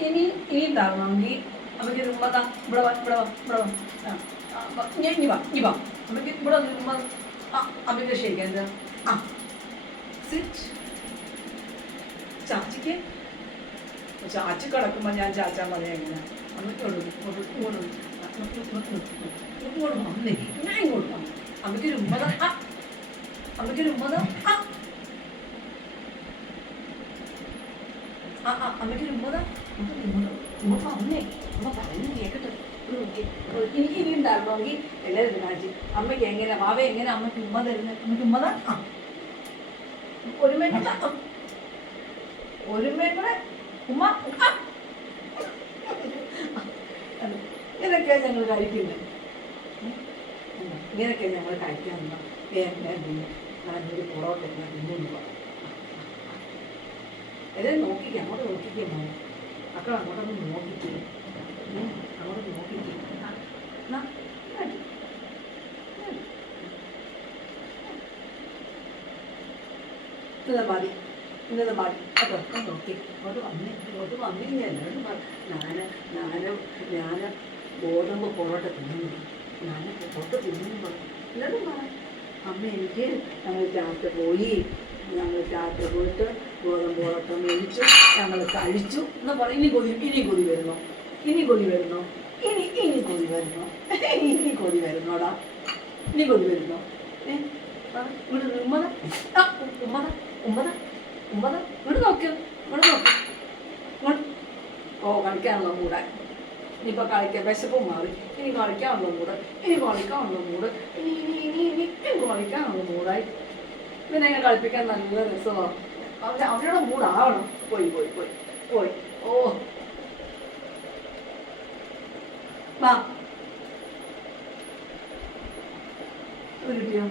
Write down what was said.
ഇനിയും തരണമെങ്കിൽ അമ്മയ്ക്ക് ഒരു ഉമ്മ ഇവിടെ വാ ഇവിടെ വാ ഇവിടെ വാ ഞാൻ ഇനി വാ ഇനി വാ അമ്മയ്ക്ക് ഇവിടെ ഉമ്മ അമ്മയ്ക്ക് ഷേക്കാൻ എന്താ ആ സിറ്റ് ചാച്ചിക്ക് ചാച്ചി കിടക്കുമ്പോൾ ഞാൻ ചാച്ചാൻ പറയാം എങ്ങനെ അമ്മയ്ക്ക് ഇങ്ങോട്ട് വന്നേ ഞാൻ ഇങ്ങോട്ട് വന്നു അമ്മയ്ക്കൊരു ഉമ്മത അമ്മയ്ക്കൊരു ഉമ്മത അമ്മയ്ക്കൊരു ഉമ്മത ഉമ്മ പറഞ്ഞേ ഉമ്മ പറയുന്നത് കേൾക്കട്ടെ ഇനി ഉണ്ടായിരുന്നെങ്കിൽ എല്ലാവരും കാണിച്ച് അമ്മയ്ക്ക് എങ്ങനെ വാവ എങ്ങനെ അമ്മയ്ക്ക് ഉമ്മ തരുന്നത് അമ്മയ്ക്ക് ഉമ്മത ഒരു കൂടെ ഉമ്മ ഇതൊക്കെ ഞങ്ങൾ കഴിക്കുന്നത് ഇങ്ങനെയൊക്കെ ഞങ്ങൾ കഴിക്കാറുണ്ട് ഞാനൊരു പുറോട്ട് തിന്നു എല്ലാവരും നോക്കിക്കേ അങ്ങോട്ട് നോക്കിക്കേ മോനെ മക്കൾ അങ്ങോട്ടൊന്ന് നോക്കിക്കേ അങ്ങോട്ട് നോക്കിക്കേ ഇന്നത്തെ മതി അതൊക്കെ നോക്കി ഇങ്ങോട്ട് വന്നില്ല ഞാൻ ഗോതമ്പ് പൊറോട്ട തിന്നുന്നു ഞാൻ പൊറോട്ട തിന്നുന്നു എല്ലാവരും പറ അമ്മ എനിക്ക് ഞങ്ങൾ രാത്രി പോയിട്ട് ഗോതമ്പ് പൊറോട്ട മേടിച്ചു ഞങ്ങൾ കഴിച്ചു എന്ന് പറയും ഇനി കൊതി വരുന്നോ ഇനി കൊതി വരുന്നോടാ ഇനി കൊതി വരുന്നോ ഇങ്ങോട്ട് നോക്കിയോ ഓ കളിക്കാനുള്ള മൂടായി ഇനിയിപ്പോൾ കളിക്കാൻ വിശപ്പും മാറി ഇനി കളിക്കാനുള്ള മൂട് ഇനി കളിക്കാനുള്ള മൂടായി പിന്നെ ഇങ്ങനെ കളിപ്പിക്കാൻ നല്ല രസമാണ് അവരുടെ മൂടാവണം പോയി ഓ വാ കിട്ടിയോ